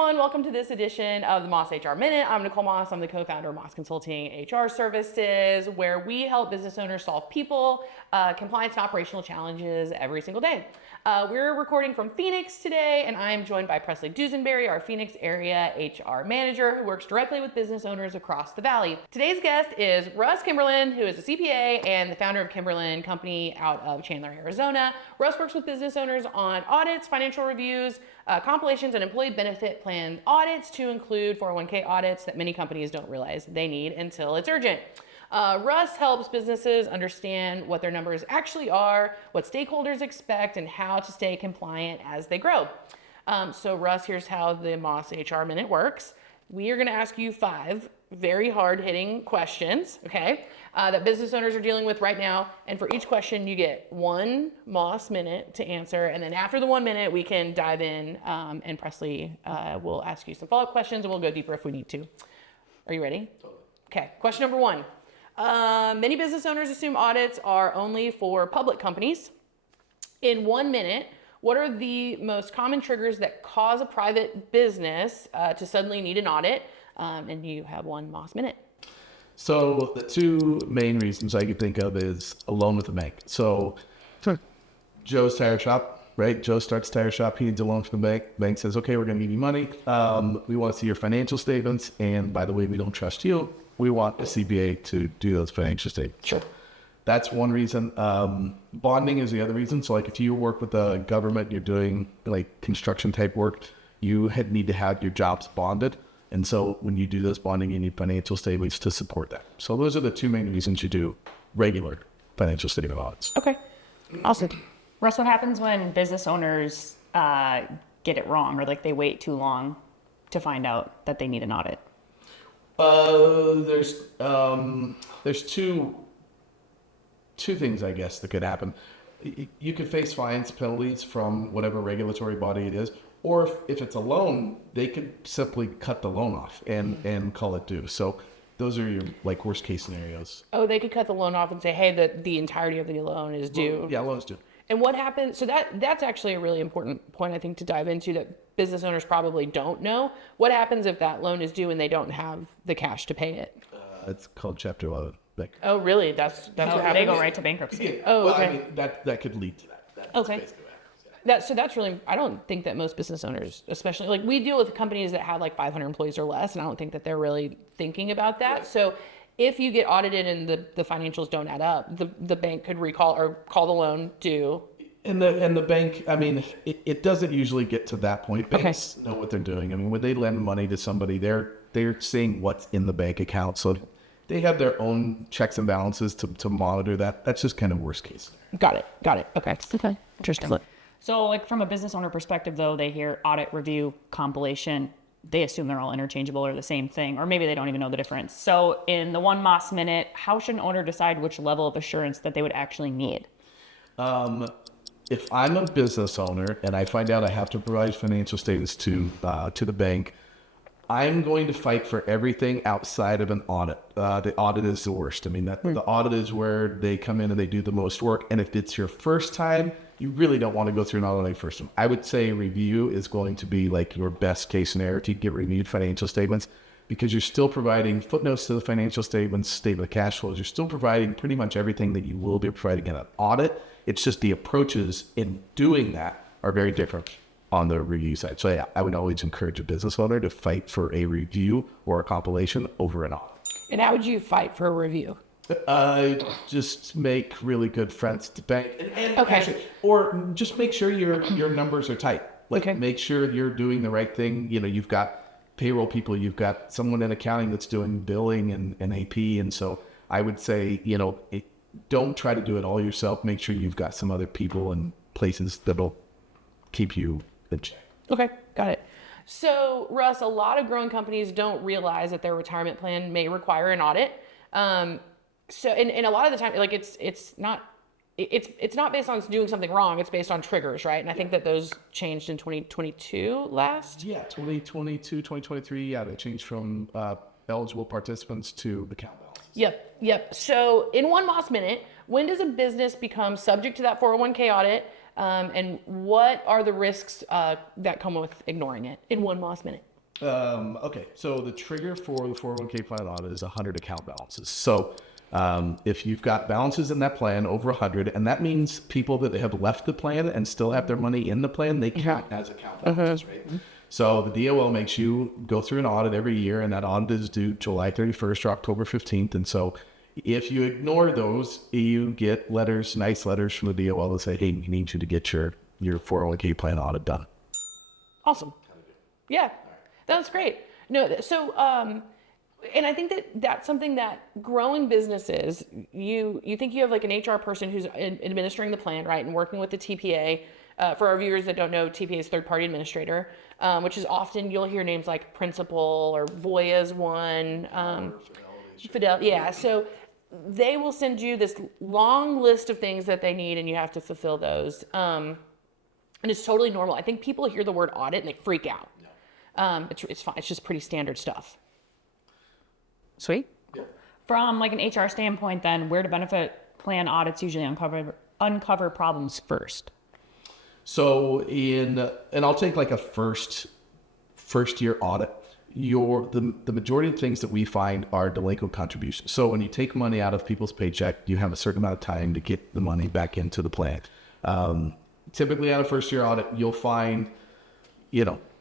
everyone. Welcome to this edition of the Moss HR Minute. I'm Nicole Moss. I'm the co-founder of Moss Consulting HR Services, where we help business owners solve people, compliance, and operational challenges every single day. We're recording from Phoenix today, and I'm joined by Presley Dusenberry, our Phoenix area HR manager, who works directly with business owners across the valley. Today's guest is Russ Kimberlin, who is a CPA and the founder of Kimberlin Company out of Chandler, Arizona. Russ works with business owners on audits, financial reviews, compilations, and employee benefit plan audits to include 401k audits that many companies don't realize they need until it's urgent. Russ helps businesses understand what their numbers actually are, what stakeholders expect, and how to stay compliant as they grow. So Russ, here's how the Moss HR Minute works. We are going to ask you 5 very hard-hitting questions, okay, that business owners are dealing with right now. And for each question, you get 1 Moss minute to answer. And then after the 1 minute, we can dive in, and Presley will ask you some follow-up questions, and we'll go deeper if we need to. Are you ready? Totally. Okay, question number 1. Many business owners assume audits are only for public companies. In 1 minute, what are the most common triggers that cause a private business to suddenly need an audit? And you have 1 Moss minute. So the 2 main reasons I could think of is a loan with a bank. So Joe's tire shop, right? Joe starts a tire shop. He needs a loan from the bank. Bank says, okay, we're going to give you money. We want to see your financial statements. And by the way, we don't trust you. We want a CPA to do those financial statements. Sure. That's one reason. Bonding is the other reason. So like if you work with the government, you're doing like construction type work, you need to have your jobs bonded. And so when you do this bonding, you need financial statements to support that. So those are the 2 main reasons you do regular financial statement audits. Okay, awesome. Russ, what happens when business owners get it wrong or like they wait too long to find out that they need an audit? There's 2 things, I guess, that could happen. You could face fines, penalties from whatever regulatory body it is, or if it's a loan, they could simply cut the loan off and call it due. So those are your like worst case scenarios. Oh, they could cut the loan off and say, hey, the entirety of the loan is due. Yeah, loan's due. And what happens? So that's actually a really important point, I think, to dive into that business owners probably don't know. What happens if that loan is due and they don't have the cash to pay it? It's called Chapter 11. Oh, really? That's what happens? They go right to bankruptcy. Yeah. Oh, well, okay. I mean, that could lead to that. That's Okay. basically what happens, yeah. That's really, I don't think that most business owners, especially, like we deal with companies that have like 500 employees or less, and I don't think that they're really thinking about that. Right. So if you get audited and the financials don't add up, the bank could recall or call the loan due. And the bank, I mean, it doesn't usually get to that point. Banks know what they're doing. I mean, when they lend money to somebody, they're seeing what's in the bank account. So they have their own checks and balances to monitor that. That's just kind of worst case. Got it. Okay. Interesting. So like from a business owner perspective, though, they hear audit, review, compilation. They assume they're all interchangeable or the same thing, or maybe they don't even know the difference. So in the 1 Moss minute, how should an owner decide which level of assurance that they would actually need? If I'm a business owner and I find out I have to provide financial statements to the bank, I'm going to fight for everything outside of an audit. The audit is the worst. I mean, the audit is where they come in and they do the most work. And if it's your first time, you really don't want to go through an audit first time. I would say review is going to be like your best case scenario to get reviewed financial statements, because you're still providing footnotes to the financial statements, statement of cash flows. You're still providing pretty much everything that you will be providing in an audit. It's just the approaches in doing that are very different on the review side. So yeah, I would always encourage a business owner to fight for a review or a compilation over an audit. And how would you fight for a review? Just make really good friends to bank. And Okay. actually, or just make sure your numbers are tight. Like make sure you're doing the right thing. You know, you've got payroll people, you've got someone in accounting that's doing billing and AP. And so I would say, don't try to do it all yourself. Make sure you've got some other people and places that'll keep you in check. Okay, got it. So Russ, a lot of growing companies don't realize that their retirement plan may require an audit. So and a lot of the time, like it's not based on doing something wrong. It's based on triggers, right? And I think that those changed in 2022 last. Yeah, 2022, 2023. Yeah, they changed from eligible participants to account balances. Yep. So in 1 Moss minute, when does a business become subject to that 401k audit? And what are the risks that come with ignoring it in 1 Moss minute? Okay, so the trigger for the 401k plan audit is 100 account balances. So if you've got balances in that plan over 100, and that means people that have left the plan and still have their money in the plan, they count as account balances, right? So the DOL makes you go through an audit every year, and that audit is due July 31st or October 15th. And so if you ignore those, you get letters, nice letters from the DOL that say, hey, we need you to get your 401k plan audit done. Awesome. Yeah, that's great. No, so, and I think that that's something that growing businesses, you think you have like an HR person who's administering the plan, right, and working with the TPA. For our viewers that don't know, TPA is third-party administrator, which is often, you'll hear names like Principal or Voya's one, Fidelity. Yeah, so they will send you this long list of things that they need, and you have to fulfill those. And it's totally normal. I think people hear the word audit and they freak out. It's fine. It's just pretty standard stuff. Sweet. Yeah. From like an HR standpoint, then where do benefit plan audits usually uncover problems first? So and I'll take like a first year audit. The majority of things that we find are delinquent contributions. So when you take money out of people's paycheck, you have a certain amount of time to get the money back into the plan. Typically on a first year audit, you'll find,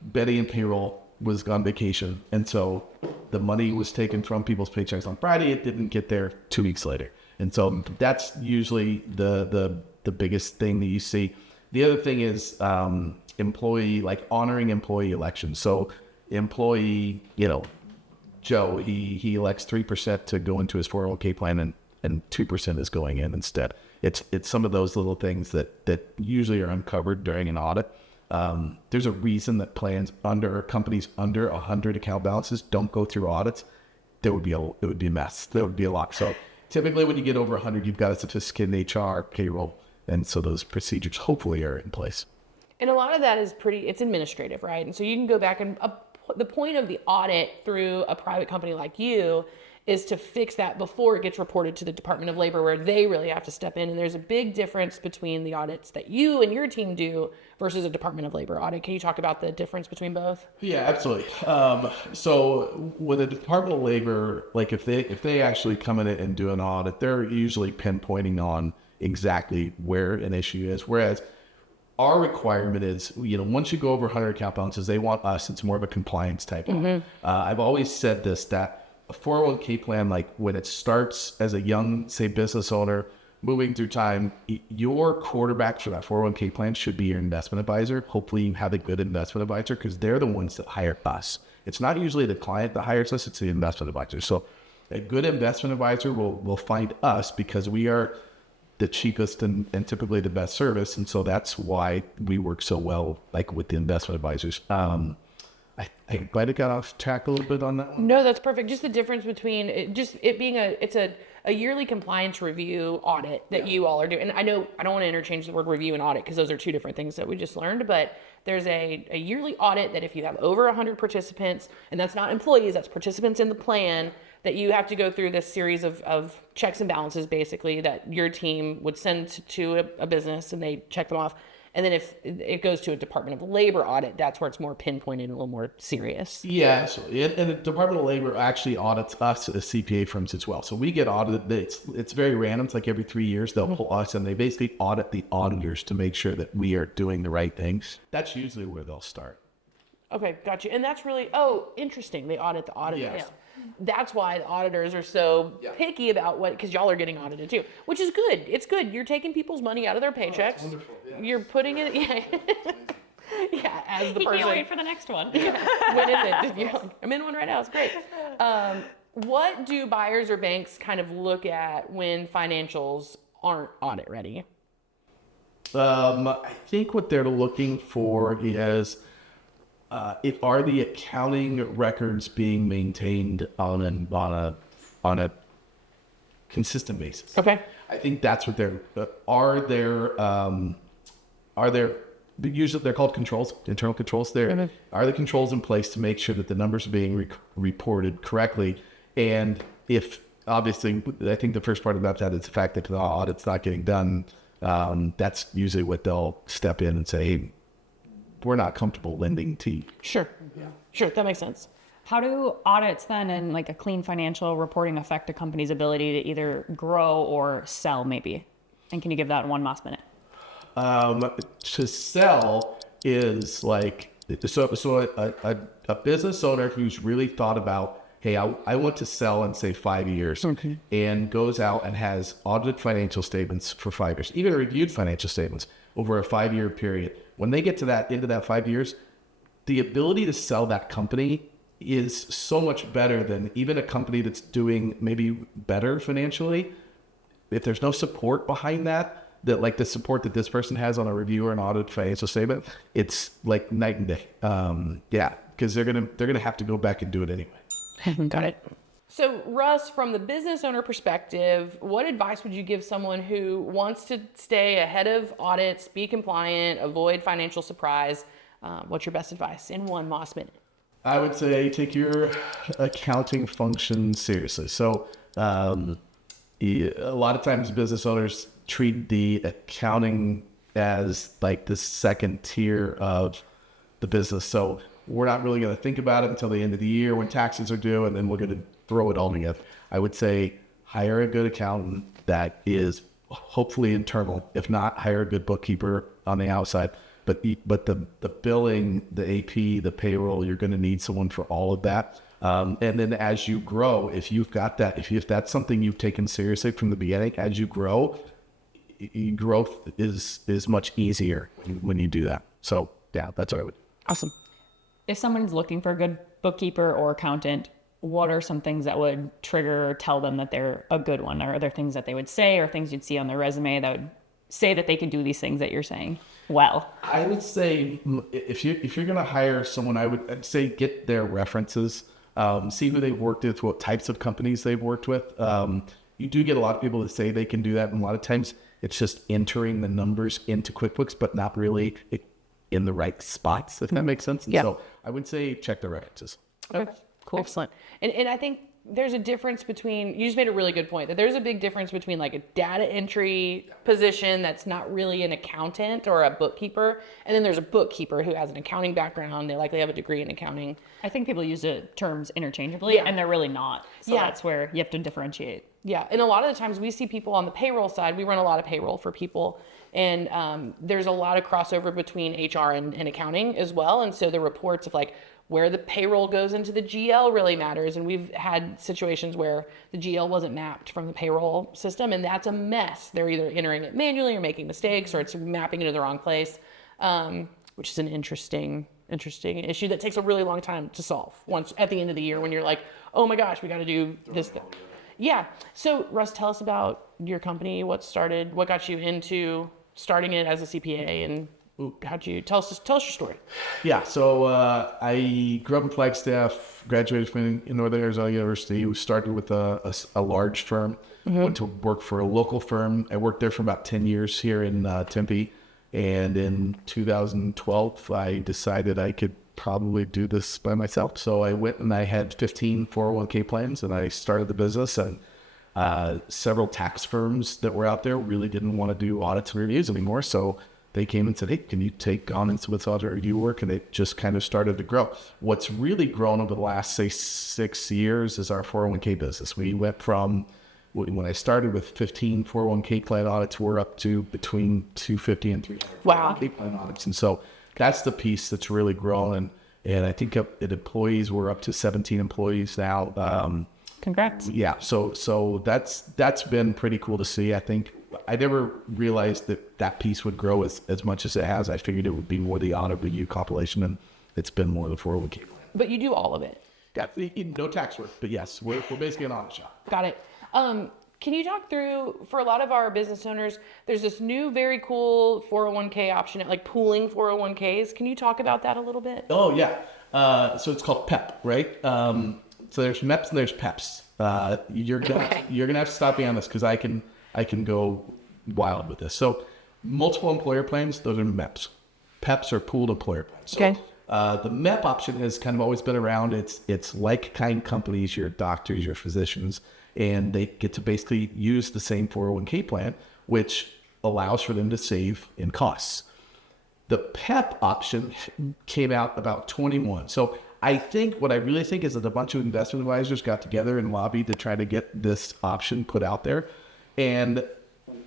Betty in payroll was on vacation. And so the money was taken from people's paychecks on Friday. It didn't get there 2 weeks later. And so that's usually the biggest thing that you see. The other thing is honoring employee elections. So employee, Joe, he elects 3% to go into his 401k plan and 2% is going in instead. It's some of those little things that usually are uncovered during an audit. There's a reason that companies under 100 account balances don't go through audits. It would be a mess. There would be a lot. So typically when you get over 100, you've got a sophisticated HR, payroll, and so those procedures hopefully are in place. And a lot of that is it's administrative, right? And so you can go back and the point of the audit through a private company like you is to fix that before it gets reported to the Department of Labor, where they really have to step in. And there's a big difference between the audits that you and your team do versus a Department of Labor audit. Can you talk about the difference between both? Yeah, absolutely. So with the Department of Labor, like if they actually come in and do an audit, they're usually pinpointing on exactly where an issue is. Whereas our requirement is, once you go over 100 account balances, they want us. It's more of a compliance type. I've always said this, that a 401k plan, like when it starts as a young, say, business owner, moving through time, your quarterback for that 401k plan should be your investment advisor. Hopefully you have a good investment advisor because they're the ones that hire us. It's not usually the client that hires us, it's the investment advisor. So a good investment advisor will find us because we are the cheapest and typically the best service. And so that's why we work so well, like with the investment advisors. I might have got off track a little bit on that one. No, that's perfect. Just the difference between it being a yearly compliance review audit that you all are doing. And I know I don't want to interchange the word review and audit because those are two different things that we just learned, but there's a yearly audit that if you have over 100 participants, and that's not employees, that's participants in the plan, that you have to go through this series of checks and balances, basically, that your team would send to a business and they check them off. And then if it goes to a Department of Labor audit, that's where it's more pinpointed and a little more serious. Yeah, absolutely. And the Department of Labor actually audits us as CPA firms as well. So we get audited. It's very random. It's like every 3 years they'll pull us and they basically audit the auditors to make sure that we are doing the right things. That's usually where they'll start. Okay, got you. And that's really, interesting. They audit the auditors. Yeah. That's why the auditors are so picky about because y'all are getting audited too, which is good. It's good. You're taking people's money out of their paychecks. That's wonderful. Yeah. You're putting it, as the You person. can't wait for the next one. When is it? I'm in one right now. It's great. What do buyers or banks kind of look at when financials aren't audit ready? I think what they're looking for is are the accounting records being maintained on a consistent basis? Okay. I think that's what are there usually they're called controls, internal controls. Are the controls in place to make sure that the numbers are being reported correctly? And if obviously, I think the first part about that is the fact that the audit's not getting done. That's usually what they'll step in and say, hey, we're not comfortable lending to you. Sure. Yeah. Sure, that makes sense. How do audits then and like a clean financial reporting affect a company's ability to either grow or sell maybe? And can you give that in one Moss minute? To sell is like, a business owner who's really thought about, hey, I want to sell in say 5 years, and goes out and has audited financial statements for 5 years, even reviewed financial statements over a 5-year period. When they get to that into that 5 years, the ability to sell that company is so much better than even a company that's doing maybe better financially. If there's no support behind that like the support that this person has on a review or an audit financial statement, it's like night and day. Because they're gonna have to go back and do it anyway. Got it. So Russ, from the business owner perspective, what advice would you give someone who wants to stay ahead of audits, be compliant, avoid financial surprise? What's your best advice in one Moss minute? I would say take your accounting function seriously. So a lot of times business owners treat the accounting as like the second tier of the business. So we're not really going to think about it until the end of the year when taxes are due, and then we're going to throw it all together. I would say hire a good accountant that is hopefully internal. If not, hire a good bookkeeper on the outside. But the billing, the AP, the payroll, you're going to need someone for all of that. And then as you grow, if you've got that, if that's something you've taken seriously from the beginning, as you grow, growth is much easier when you do that. So yeah, that's what I would. Awesome. If someone's looking for a good bookkeeper or accountant, what are some things that would trigger or tell them that they're a good one? Are there things that they would say or things you'd see on their resume that would say that they can do these things that you're saying well? I would say if you're going to hire someone, I'd say get their references, see who they've worked with, what types of companies they've worked with. You do get a lot of people that say they can do that, and a lot of times it's just entering the numbers into QuickBooks, but not really in the right spots, if that makes sense. And so I would say check the references. Okay, cool. Excellent. And I think there's a difference between, you just made a really good point, that there's a big difference between like a data entry position that's not really an accountant or a bookkeeper, and then there's a bookkeeper who has an accounting background. They likely have a degree in accounting. I think people use the terms interchangeably, and they're really not. So that's where you have to differentiate. Yeah, and a lot of the times we see people on the payroll side. We run a lot of payroll for people, and there's a lot of crossover between HR and accounting as well. And so the reports of like where the payroll goes into the GL really matters. And we've had situations where the GL wasn't mapped from the payroll system, and that's a mess. They're either entering it manually or making mistakes, or it's mapping into the wrong place, which is an interesting issue that takes a really long time to solve once at the end of the year when you're like, oh my gosh, we got to do this thing. Yeah. So Russ, tell us about your company. What got you into starting it as a CPA, and how'd you tell us your story? Yeah. So I grew up in Flagstaff, graduated from Northern Arizona University. We started with a large firm, went to work for a local firm. I worked there for about 10 years here in Tempe. And in 2012, I decided I could probably do this by myself. So I went and I had 15 401k plans, and I started the business. And several tax firms that were out there really didn't want to do audits and reviews anymore. So they came and said, hey, can you take on some audit review work? And it just kind of started to grow. What's really grown over the last, say, 6 years is our 401k business. We went from, when I started with 15 401k plan audits, we're up to between 250 and 300 wow. plan audits. And so that's the piece that's really grown. And I think at employees, we're up to 17 employees now. Congrats. Yeah. So that's been pretty cool to see. I think I never realized that piece would grow as much as it has. I figured it would be more the audit review compilation, and it's been more the 401k. But you do all of it. Yeah, no tax work, but yes, we're basically an audit shop. Got it. Can you talk through, for a lot of our business owners, there's this new, very cool 401k option, like pooling 401ks. Can you talk about that a little bit? Oh, yeah. So it's called PEP, right? So there's MEPs and there's PEPs. You're gonna have to stop me on this because I can go wild with this. So multiple employer plans, those are MEPs. PEPs are pooled employer plans. So, okay. The MEP option has kind of always been around. It's like kind companies, your doctors, your physicians, and they get to basically use the same 401k plan, which allows for them to save in costs. The PEP option came out about 21. So I think what I really think is that a bunch of investment advisors got together and lobbied to try to get this option put out there. And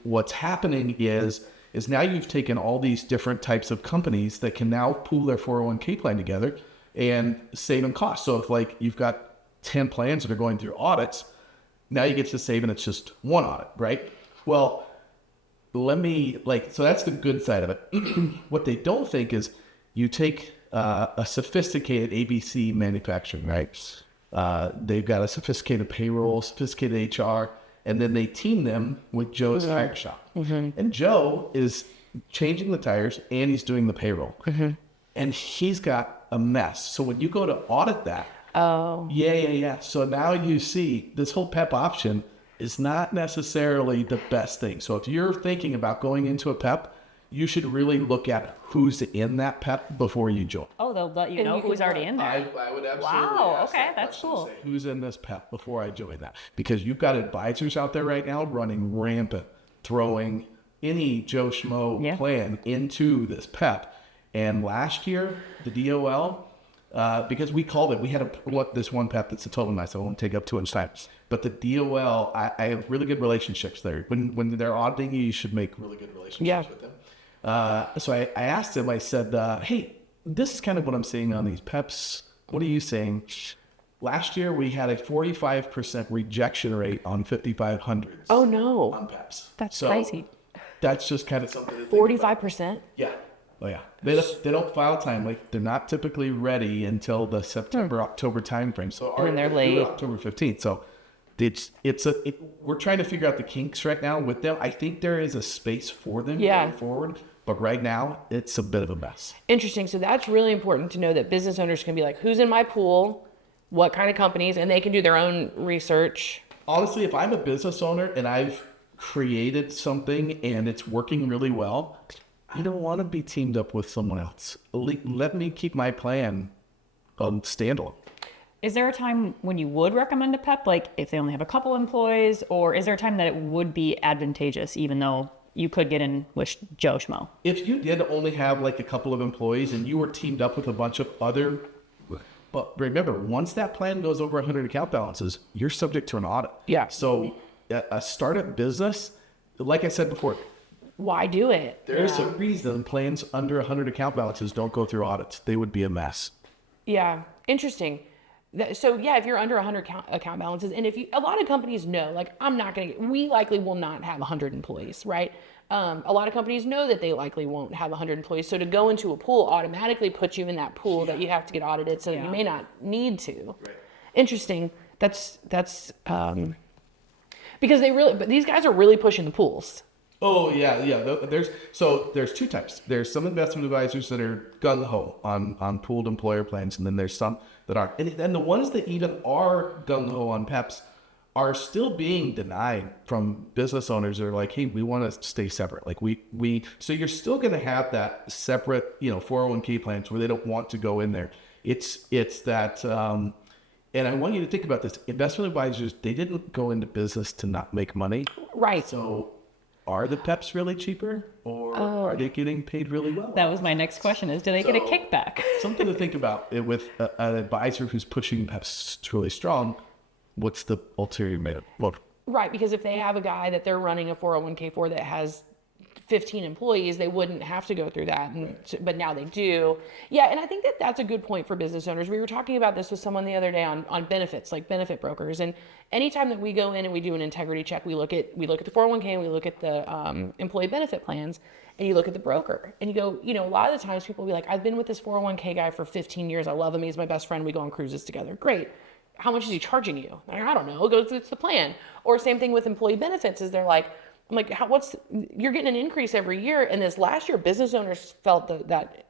what's happening is now you've taken all these different types of companies that can now pool their 401k plan together and save on costs. So if like you've got 10 plans that are going through audits, now you get to save and it's just one audit, right? Well, so that's the good side of it. What they don't think is you take a sophisticated ABC manufacturing, right? They've got a sophisticated payroll, sophisticated HR, and then they team them with Joe's tire shop. And Joe is changing the tires and he's doing the payroll. And he's got a mess. So when you go to audit that, yeah. So now you see this whole PEP option is not necessarily the best thing. So if you're thinking about going into a PEP, you should really look at who's in that PEP before you join. Oh, they'll let you know who's already in there. I would absolutely Wow, ask okay, that that's question, cool. say, who's in this PEP before I join that? Because you've got advisors out there right now running rampant, throwing any Joe Schmo plan into this PEP. And last year, the DOL, because we called it, we had this one PEP that's a total mess. I won't take up too much time. But the DOL, I have really good relationships there. When they're auditing you, you should make really good relationships with them. So I asked him, I said, hey, this is kind of what I'm seeing on these PEPs. What are you saying? Last year, we had a 45% rejection rate on 5,500s. Oh, no. On PEPs. That's So crazy. That's just kind of something to think about. 45%? Yeah. Oh, yeah. They don't file timely. They're not typically ready until the September, October timeframe. So And they're due late. October 15th. So we're trying to figure out the kinks right now with them. I think there is a space for them going forward. But right now, it's a bit of a mess. Interesting. So that's really important to know that business owners can be like, who's in my pool? What kind of companies? And they can do their own research. Honestly, if I'm a business owner and I've created something and it's working really well, I don't want to be teamed up with someone else. Let me keep my plan standalone. Is there a time when you would recommend a PEP, like if they only have a couple employees, or is there a time that it would be advantageous, even though you could get in with Joe Schmo? If you did only have like a couple of employees and you were teamed up with a bunch of other, but remember, once that plan goes over 100 account balances, you're subject to an audit. Yeah. So a startup business, like I said before, Why do it? there's a reason plans under 100 account balances don't go through audits. They would be a mess. Yeah. Interesting. So yeah, if you're under 100 account balances, and a lot of companies know, like, we likely will not have 100 employees, right? A lot of companies know that they likely won't have 100 employees. So to go into a pool automatically puts you in that pool that you have to get audited, so that you may not need to. Right. Interesting. That's because but these guys are really pushing the pools. Oh yeah. There's two types. There's some investment advisors that are gung ho on pooled employer plans, and then there's some that aren't. And the ones that even are gung ho on PEPs are still being denied from business owners. They're like, hey, we want to stay separate. Like so you're still going to have that separate, 401k plans where they don't want to go in there. It's that. And I want you to think about this. Investment advisors, they didn't go into business to not make money. Right. So are the PEPs really cheaper, or are they getting paid really well? That was my next question: is do they get a kickback? Something to think about with an advisor who's pushing PEPs really strong. What's the ulterior motive? Well, Right, because if they have a guy that they're running a 401k for that has 15 employees, they wouldn't have to go through that, but now they do. Yeah, and I think that that's a good point for business owners. We were talking about this with someone the other day on benefits, like benefit brokers. And anytime that we go in and we do an integrity check, we look at the 401k and we look at the employee benefit plans, and you look at the broker, and you go, a lot of the times people will be like, I've been with this 401k guy for 15 years. I love him. He's my best friend. We go on cruises together. Great. How much is he charging you? I don't know. It's the plan. Or same thing with employee benefits. Is they're like, I'm like, you're getting an increase every year. And this last year, business owners felt that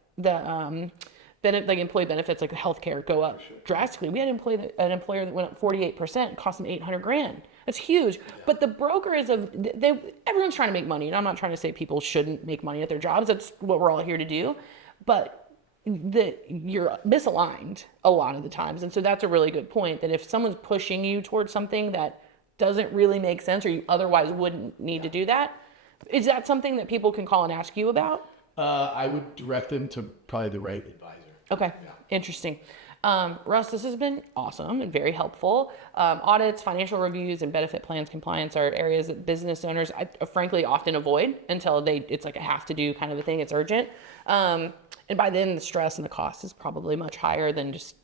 employee benefits, like healthcare, go up drastically. We had an employer that went up 48%, cost them $800,000. That's huge. But the broker everyone's trying to make money. And I'm not trying to say people shouldn't make money at their jobs. That's what we're all here to do. But you're misaligned a lot of the times. And so that's a really good point, that if someone's pushing you towards something that doesn't really make sense, or you otherwise wouldn't need to do that, is that something that people can call and ask you about? I would direct them to probably the right advisor. Okay, interesting. Russ, this has been awesome and very helpful. Audits, financial reviews, and benefit plans compliance are areas that business owners, frankly, often avoid until it's like a have to do kind of a thing. It's urgent. And by then, the stress and the cost is probably much higher than just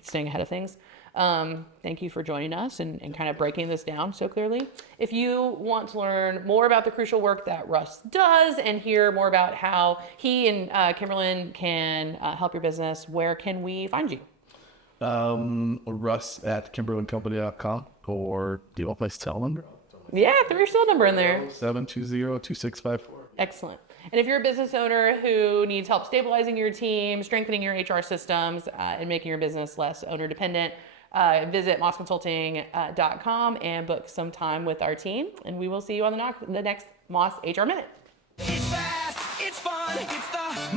staying ahead of things. Thank you for joining us and kind of breaking this down so clearly. If you want to learn more about the crucial work that Russ does and hear more about how he and Kimberlin can help your business, where can we find you? Russ at KimberlinCompany.com, or do you want my cell number? Yeah, throw your cell number in there. 720-2654. Excellent. And if you're a business owner who needs help stabilizing your team, strengthening your HR systems, and making your business less owner dependent, visit mossconsulting.com and book some time with our team. And we will see you on the next Moss HR Minute. It's fast, it's fun, it's the